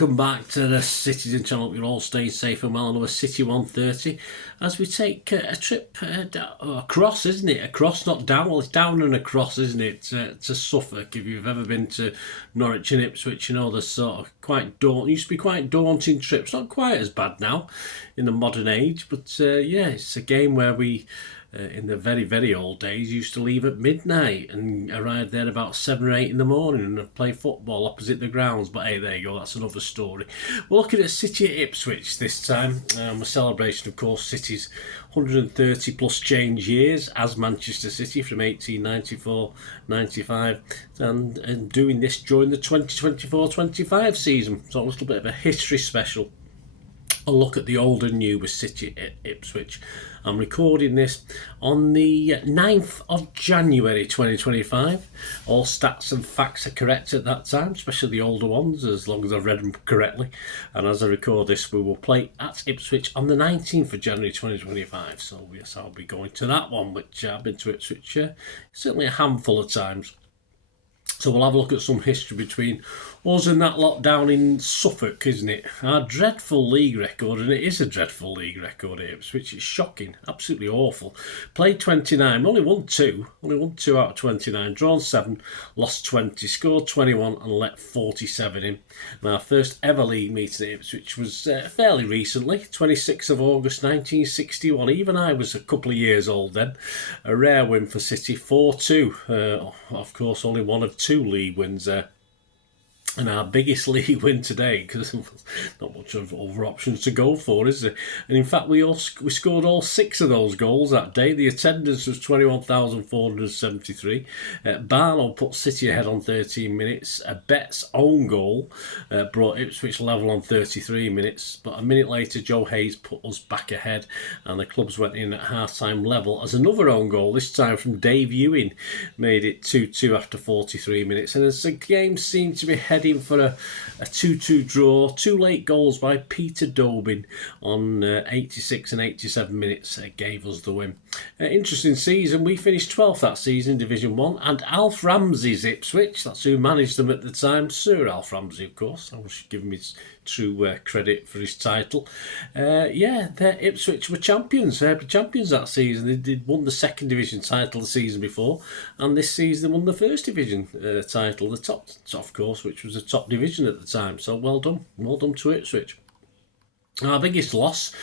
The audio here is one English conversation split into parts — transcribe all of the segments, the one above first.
Welcome back to the Citizen channel. You're all staying safe and well. Another CITY130 as we take a trip across, isn't it? Across, not down. Well, it's down and across, isn't it? To Suffolk. If you've ever been to Norwich and Ipswich, you know, there's sort of used to be quite daunting trips. Not quite as bad now in the modern age, but yeah, it's a game where we, in the very, very old days, used to leave at midnight and arrive there about 7 or 8 in the morning and play football opposite the grounds. But hey, there you go, that's another story. We're looking at City at Ipswich this time. A celebration, of course, City's 130 plus change years as Manchester City from 1894-95 and doing this during the 2024-25 season. So a little bit of a history special. A look at the old and new with City at Ipswich. I'm recording this on the 9th of January 2025. All stats and facts are correct at that time, especially the older ones, as long as I've read them correctly. And as I record this, we will play at Ipswich on the 19th of January 2025. So yes, I'll be going to that one, which I've been to Ipswich certainly a handful of times. So we'll have a look at some history between us and that lot down in Suffolk, isn't it? Our dreadful league record, and it is a dreadful league record at Ipswich. It's shocking, absolutely awful. Played 29, only won 2 out of 29, drawn 7, lost 20, scored 21 and let 47 in. And our first ever league meeting at Ipswich was fairly recently, 26th of August 1961. Even I was a couple of years old then. A rare win for City, 4-2. Of course, only one of 2 league wins there. And our biggest league win today, because not much of other options to go for, is there? And in fact, we scored all 6 of those goals that day. The attendance was 21,473. Barlow put City ahead on 13 minutes. Betts' own goal brought Ipswich level on 33 minutes. But a minute later, Joe Hayes put us back ahead, and the clubs went in at half-time level as another own goal, this time from Dave Ewing, made it 2-2 after 43 minutes. And as the game seemed to be heading for a 2-2 draw, 2 late goals by Peter Dobin on 86 and 87 minutes gave us the win. Interesting season. We finished 12th that season in Division 1, and Alf Ramsey's Ipswich, that's who managed them at the time, Sir Alf Ramsey, of course. I should give him his true credit for his title. Ipswich were champions. They were champions that season. They won the 2nd Division title the season before, and this season they won the 1st Division title, the top, of course, which was the top division at the time. So well done to Ipswich. Our biggest loss,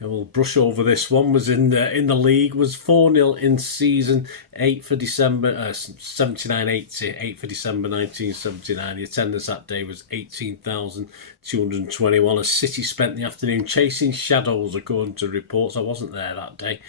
and we'll brush over this one, was in the league, was 4-0 in season 8th of December 79-80, 8th of December 1979. The attendance that day was 18,221 as City spent the afternoon chasing shadows, according to reports. I wasn't there that day,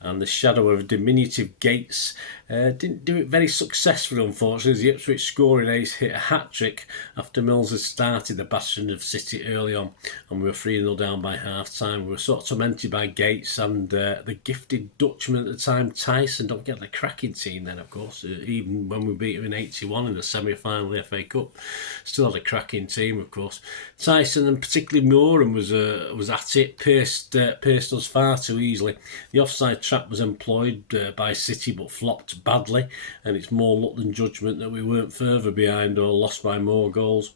and the shadow of diminutive Gates didn't do it very successfully, unfortunately, as the Ipswich scoring ace hit a hat-trick after Mills had started the battering of City early on, and we were 3-0 down by half-time. We were sort of tormented by Gates and the gifted Dutchman at the time, Tyson. Don't get the cracking team then, of course, even when we beat him in 81 in the semi-final of the FA Cup. Still had a cracking team, of course. Tyson and particularly Moran was at it, pierced us far too easily. The offside trap was employed by City but flopped badly, and it's more luck than judgment that we weren't further behind or lost by more goals.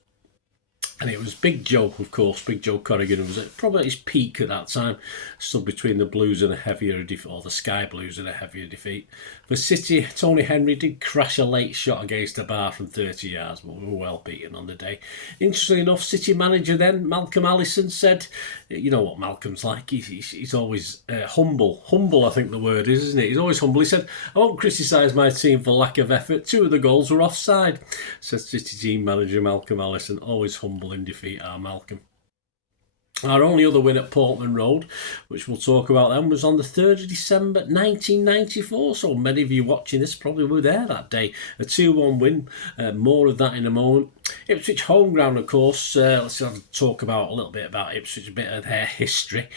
And it was Big Joe, of course, Big Joe Corrigan, was probably at his peak at that time, stood between the Blues and a heavier defeat, or the Sky Blues and a heavier defeat. For City, Tony Henry did crash a late shot against the bar from 30 yards, but we were well beaten on the day. Interestingly enough, City manager then, Malcolm Allison, said, you know what Malcolm's like, he's always humble. Humble, I think the word is, isn't it? He's always humble. He said, I won't criticise my team for lack of effort. 2 of the goals were offside, said City team manager Malcolm Allison, always humble in defeat, our Malcolm. Our only other win at Portman Road, which we'll talk about then, was on the 3rd of December 1994. So many of you watching this probably were there that day. A 2-1 win. More of that in a moment. Ipswich home ground, of course. Let's have a talk about a little bit about Ipswich, a bit of their history.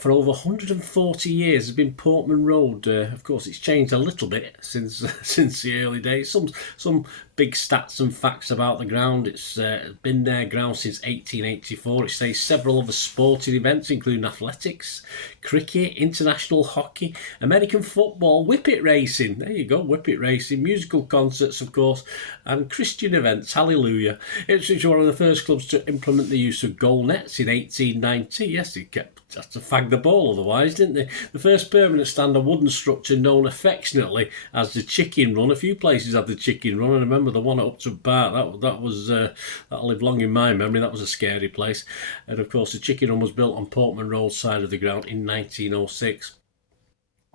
For over 140 years, it's been Portman Road. Of course, it's changed a little bit since the early days. Some big stats and facts about the ground. It's been their ground since 1884. It stays several other sporting events, including athletics, cricket, international hockey, American football, whippet racing. There you go, whippet racing, musical concerts, of course, and Christian events. Hallelujah. year. Ipswich were one of the first clubs to implement the use of goal nets in 1890. Yes, they kept had to fag the ball otherwise, didn't they? The first permanent stand, a wooden structure known affectionately as the Chicken Run. A few places had the Chicken Run, and I remember the one at Upton Park. That'll live long in my memory. That was a scary place. And of course, the Chicken Run was built on Portman Road side of the ground in 1906.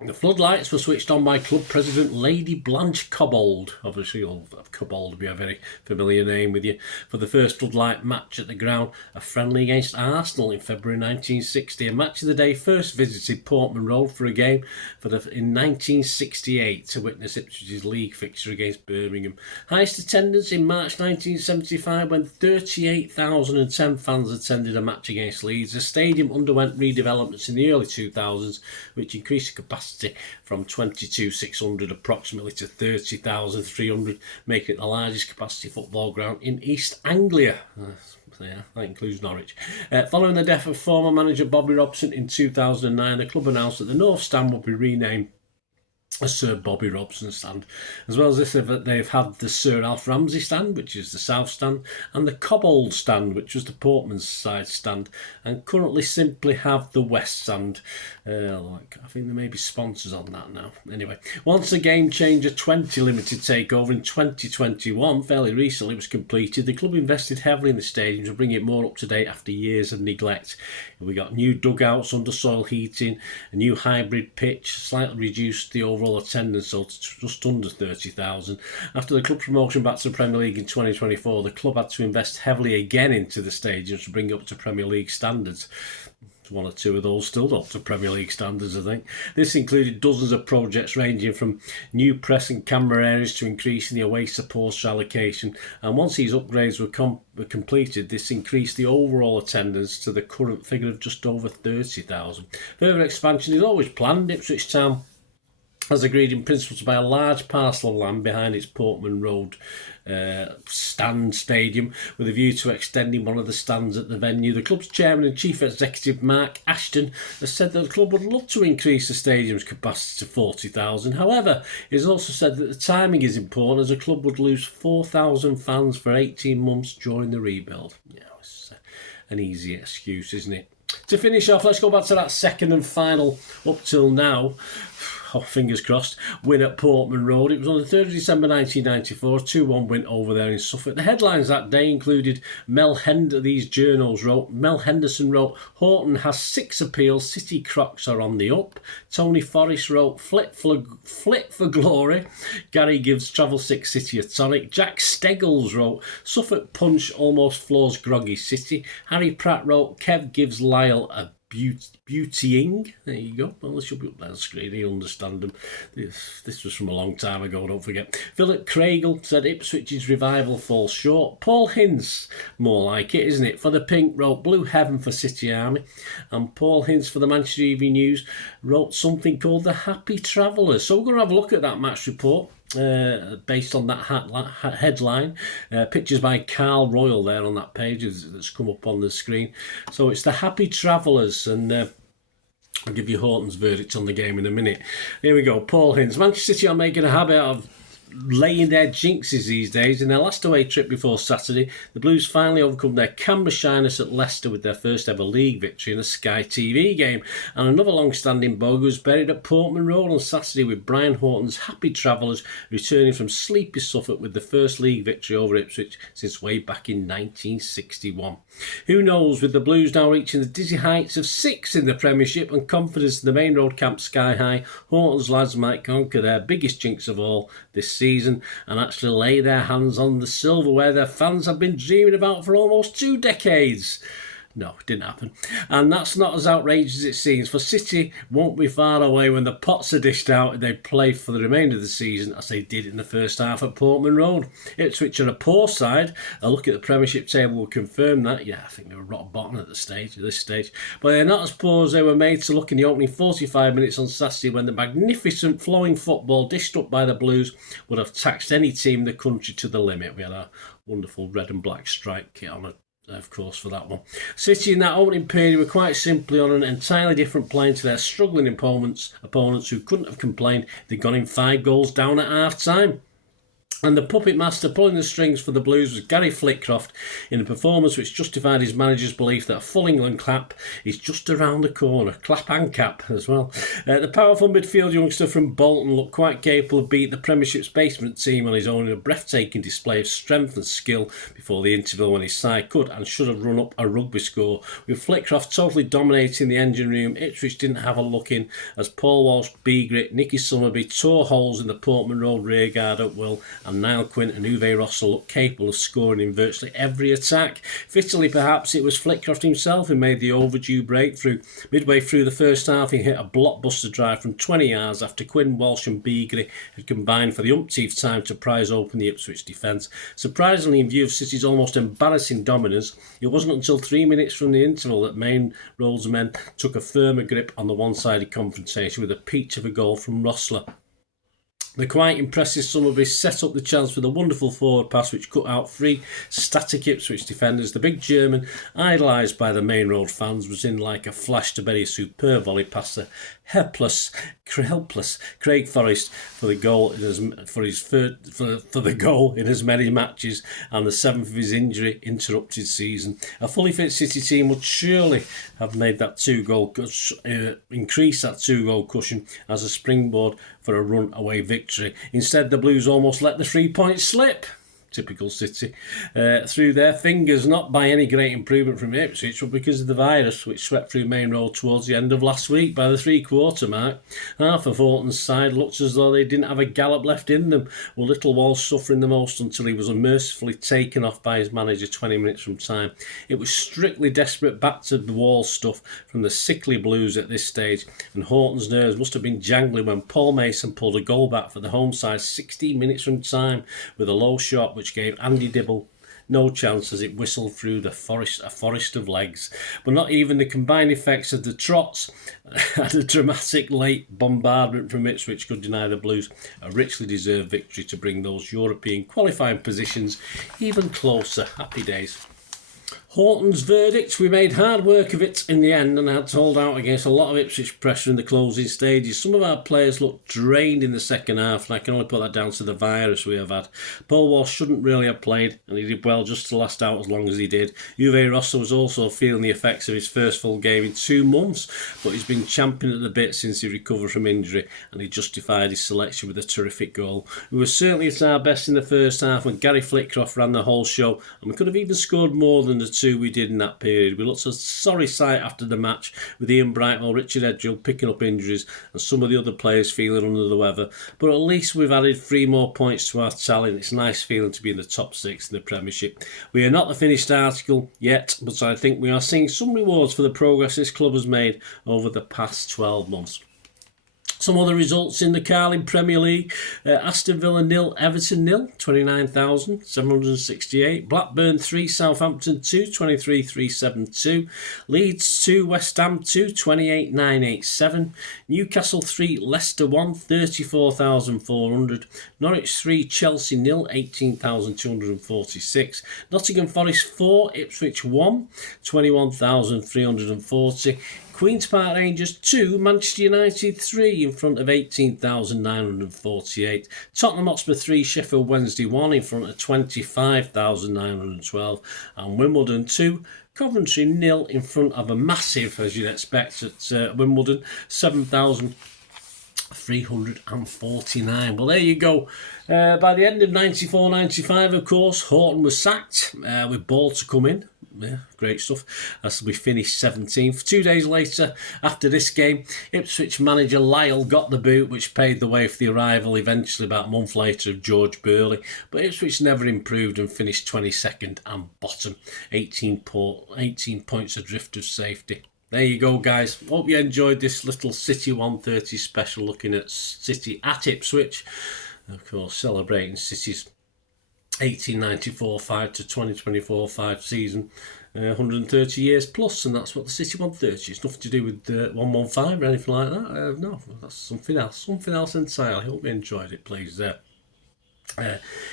The floodlights were switched on by club president Lady Blanche Cobbold. Obviously, Cobbold would be a very familiar name with you. For the first floodlight match at the ground, a friendly against Arsenal in February 1960. A match of the day first visited Portman Road for a game in 1968 to witness Ipswich's league fixture against Birmingham. Highest attendance in March 1975 when 38,010 fans attended a match against Leeds. The stadium underwent redevelopments in the early 2000s, which increased the capacity from 22,600 approximately to 30,300, making it the largest capacity football ground in East Anglia. Yeah, that includes Norwich. Following the death of former manager Bobby Robson in 2009, the club announced that the North Stand would be renamed a Sir Bobby Robson stand. As well as this, they've had the Sir Alf Ramsey stand, which is the South stand, and the Cobbold stand, which was the Portman's side stand, and currently simply have the West stand. I think there may be sponsors on that now. Anyway, once the Game Changer 20 limited takeover in 2021, fairly recently, was completed, the club invested heavily in the stadium to bring it more up to date after years of neglect. We got new dugouts, undersoil heating, a new hybrid pitch, slightly reduced the overall attendance to just under 30,000. After the club promotion back to the Premier League in 2024, the club had to invest heavily again into the stadium to bring it up to Premier League standards. One or two of those still up to Premier League standards, I think. This included dozens of projects ranging from new press and camera areas to increasing the away supporter allocation. And once these upgrades were completed, this increased the overall attendance to the current figure of just over 30,000. Further expansion is always planned. Ipswich Town has agreed in principle to buy a large parcel of land behind its Portman Road stand stadium with a view to extending one of the stands at the venue. The club's chairman and chief executive Mark Ashton has said that the club would love to increase the stadium's capacity to 40,000. However, he has also said that the timing is important as the club would lose 4,000 fans for 18 months during the rebuild. Yeah, it's an easy excuse, isn't it? To finish off, let's go back to that second and final, up till now, fingers crossed, win at Portman Road. It was on the 3rd of December 1994, 2-1 win over there in Suffolk. The headlines that day included these journals wrote, Mel Henderson wrote, Horton has 6 appeals, City Crocs are on the up. Tony Forrest wrote, flip for glory. Gary gives Travel 6 City a tonic. Jack Steggles wrote, Suffolk Punch almost floors groggy City. Harry Pratt wrote, Kev gives Lyle a beautying. There you go. Well, this should be up there on the screen. You'll understand them. This was from a long time ago, don't forget. Philip Craigle said Ipswich's revival falls short. Paul Hinz, more like it, isn't it? For the Pink wrote Blue Heaven for City Army. And Paul Hinz for the Manchester Evening News wrote something called The Happy Travellers. So we're going to have a look at that match report. Based on that headline, pictures by Carl Royal there on that page that's come up on the screen. So it's the Happy Travellers, and I'll give you Horton's verdict on the game in a minute. Here we go. Paul Hinz. Manchester City are making a habit of laying their jinxes these days. In their last away trip before Saturday, the Blues finally overcome their camera shyness at Leicester with their first ever league victory in a Sky TV game. And another long-standing bogey was buried at Portman Road on Saturday with Brian Horton's Happy Travellers returning from sleepy Suffolk with the first league victory over Ipswich since way back in 1961. Who knows, with the Blues now reaching the dizzy heights of 6 in the Premiership and confidence in the main road camp sky high, Horton's lads might conquer their biggest jinx of all this season and actually lay their hands on the silverware their fans have been dreaming about for almost 2 decades. No, it didn't happen. And that's not as outrageous as it seems, for City won't be far away when the pots are dished out and they play for the remainder of the season as they did in the first half at Portman Road. Ipswich are a poor side. A look at the Premiership table will confirm that. Yeah, I think they were rock bottom at this stage. But they're not as poor as they were made to look in the opening 45 minutes on Saturday when the magnificent flowing football dished up by the Blues would have taxed any team in the country to the limit. We had a wonderful red and black stripe kit on it, of course, for that one. City in that opening period were quite simply on an entirely different plane to their struggling opponents who couldn't have complained. They'd gone in 5 goals down at half time. And the puppet master pulling the strings for the Blues was Gary Flitcroft in a performance which justified his manager's belief that a full England clap is just around the corner. Clap and cap as well. The powerful midfield youngster from Bolton looked quite capable of beating the Premiership's basement team on his own in a breathtaking display of strength and skill before the interval when his side could and should have run up a rugby score. With Flitcroft totally dominating the engine room, Ipswich didn't have a look in as Paul Walsh, Begrit, Nicky Summerby tore holes in the Portman Road rearguard at will, and Niall Quinn and Uwe Rossell looked capable of scoring in virtually every attack. Fittily, perhaps, it was Flitcroft himself who made the overdue breakthrough. Midway through the first half, he hit a blockbuster drive from 20 yards after Quinn, Walsh and Begrit had combined for the umpteenth time to prise open the Ipswich defence. Surprisingly, in view of City's almost embarrassing dominance, it wasn't until 3 minutes from the interval that Main Road's men took a firmer grip on the one-sided confrontation with a peach of a goal from Rossler. The quite impressive Summerby set up the chance with a wonderful forward pass which cut out three static Ipswich defenders. The big German, idolised by the Main Road fans, was in like a flash to bury a superb volley past the helpless Craig Forrest for the goal in as many matches and the seventh of his injury interrupted season. A fully fit City team would surely have made that increase that 2-goal cushion as a springboard for a run-away victory. Instead, the Blues almost let the 3 points slip. Typical City, through their fingers, not by any great improvement from Ipswich, but because of the virus which swept through Main Road towards the end of last week. By the 3-quarter mark, half of Horton's side looked as though they didn't have a gallop left in them, with Little Walsh suffering the most until he was unmercifully taken off by his manager 20 minutes from time. It was strictly desperate back to the wall stuff from the sickly Blues at this stage, and Horton's nerves must have been jangling when Paul Mason pulled a goal back for the home side 16 minutes from time with a low shot which gave Andy Dibble no chance as it whistled through a forest of legs. But not even the combined effects of the trots and a dramatic late bombardment from Ipswich could deny the Blues a richly deserved victory to bring those European qualifying positions even closer. Happy days. Horton's verdict: we made hard work of it in the end and had to hold out against a lot of Ipswich pressure in the closing stages. Some of our players looked drained in the second half, and I can only put that down to the virus we have had. Paul Walsh shouldn't really have played, and he did well just to last out as long as he did. Uwe Rossell was also feeling the effects of his first full game in 2 months, but he's been champing at the bit since he recovered from injury, and he justified his selection with a terrific goal. We were certainly at our best in the first half when Gary Flitcroft ran the whole show, and we could have even scored more than the 2 we did in that period. We looked a sorry sight after the match, with Ian Brightwell, Richard Edgell picking up injuries and some of the other players feeling under the weather, but at least we've added 3 more points to our tally. It's a nice feeling to be in the top 6 in the Premiership. We are not the finished article yet, but I think we are seeing some rewards for the progress this club has made over the past 12 months. Some other results in the Carling Premier League: Aston Villa 0, Everton 0, 29,768. Blackburn 3, Southampton 2, 23,372. Leeds 2, West Ham 2, 28,987. Newcastle 3, Leicester 1, 34,400. Norwich 3, Chelsea 0, 18,246. Nottingham Forest 4, Ipswich 1, 21,340. Queen's Park Rangers 2, Manchester United 3 in front of 18,948. Tottenham Hotspur 3, Sheffield Wednesday 1 in front of 25,912. And Wimbledon 2, Coventry 0 in front of a massive, as you'd expect at Wimbledon, 7,349. Well, there you go. By the end of 94-95, of course, Horton was sacked with Ball to come in. Yeah, great stuff. As we finished 17th. 2 days later, after this game, Ipswich manager Lyle got the boot, which paved the way for the arrival eventually about a month later of George Burley. But Ipswich never improved and finished 22nd and bottom, 18 points adrift of safety. There you go, guys. Hope you enjoyed this little City 130 special looking at City at Ipswich. Of course, celebrating City's 1894-5 to 2024-5 season, 130 years plus, and that's what the City 130 is. Nothing to do with 115 or anything like that. No, that's something else entirely. I hope you enjoyed it, please. If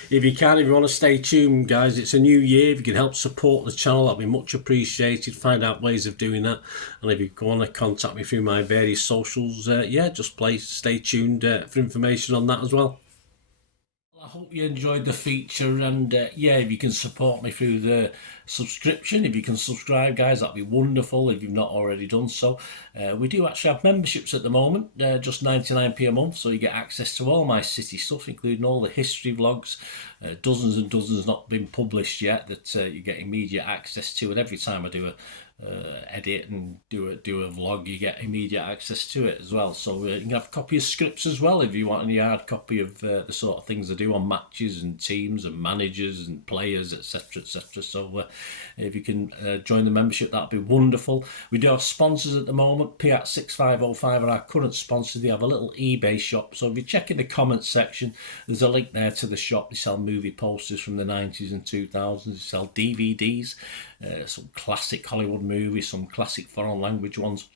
you want to stay tuned, guys, it's a new year. If you can help support the channel, that'd be much appreciated. Find out ways of doing that, and if you want to contact me through my various socials, just stay tuned for information on that as well. I hope you enjoyed the feature, and yeah, if you can support me through the subscription, if you can subscribe, guys, that'd be wonderful if you've not already done so. We do actually have memberships at the moment, just 99p a month, so you get access to all my City stuff, including all the history vlogs, dozens and dozens not been published yet that you get immediate access to, and every time I do a edit and do a vlog, you get immediate access to it as well. So you can have a copy of scripts as well if you want any hard copy of the sort of things I do on matches and teams and managers and players, etc, etc. So if you can join the membership, that'd be wonderful. We do have sponsors at the moment. Piat 6505 are our current sponsor. They have a little eBay shop, so if you check in the comments section, there's a link there to the shop. They sell movie posters from the 90s and 2000s. They sell DVDs, some classic Hollywood movies, some classic foreign language ones.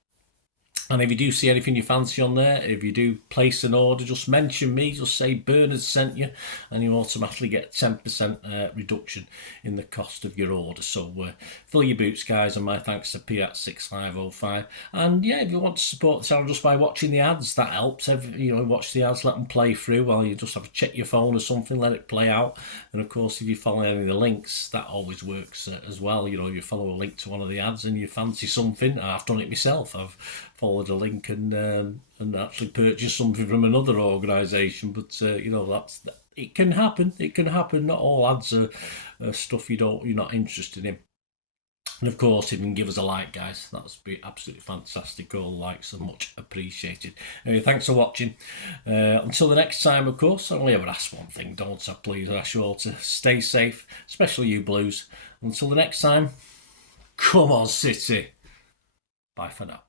And if you do see anything you fancy on there, if you do place an order, just mention me, just say Bernard sent you, and you automatically get 10% reduction in the cost of your order. So fill your boots, guys, and my thanks to Piat 6505. And yeah, if you want to support the channel just by watching the ads, that helps. You know, watch the ads, let them play through while you just have to check your phone or something, let it play out. And of course, if you follow any of the links, that always works as well. You know, you follow a link to one of the ads and you fancy something. I've done it myself. I've followed a link and actually purchased something from another organisation, but you know, it can happen. It can happen. Not all ads are stuff you're not interested in. And of course, if you can give us a like, guys, that would be absolutely fantastic. All likes are much appreciated. Anyway, thanks for watching. Until the next time, of course, I only ever ask one thing, don't I? Please, I ask you all to stay safe, especially you Blues. Until the next time, come on, City. Bye for now.